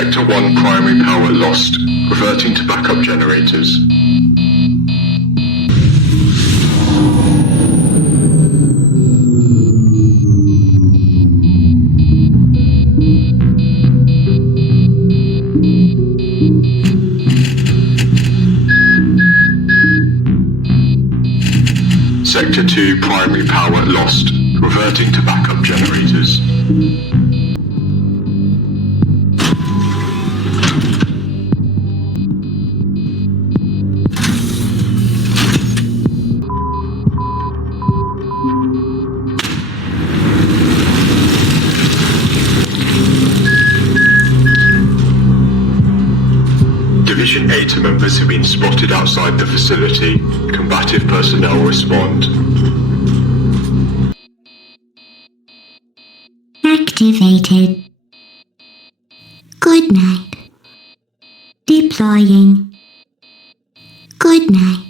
Sector 1 primary power lost. Reverting to backup generators. Sector 2 primary power lost. Reverting to backup generators. Division Eta members have been spotted outside the facility. Combative personnel respond. Activated. Good night. Deploying. Good night.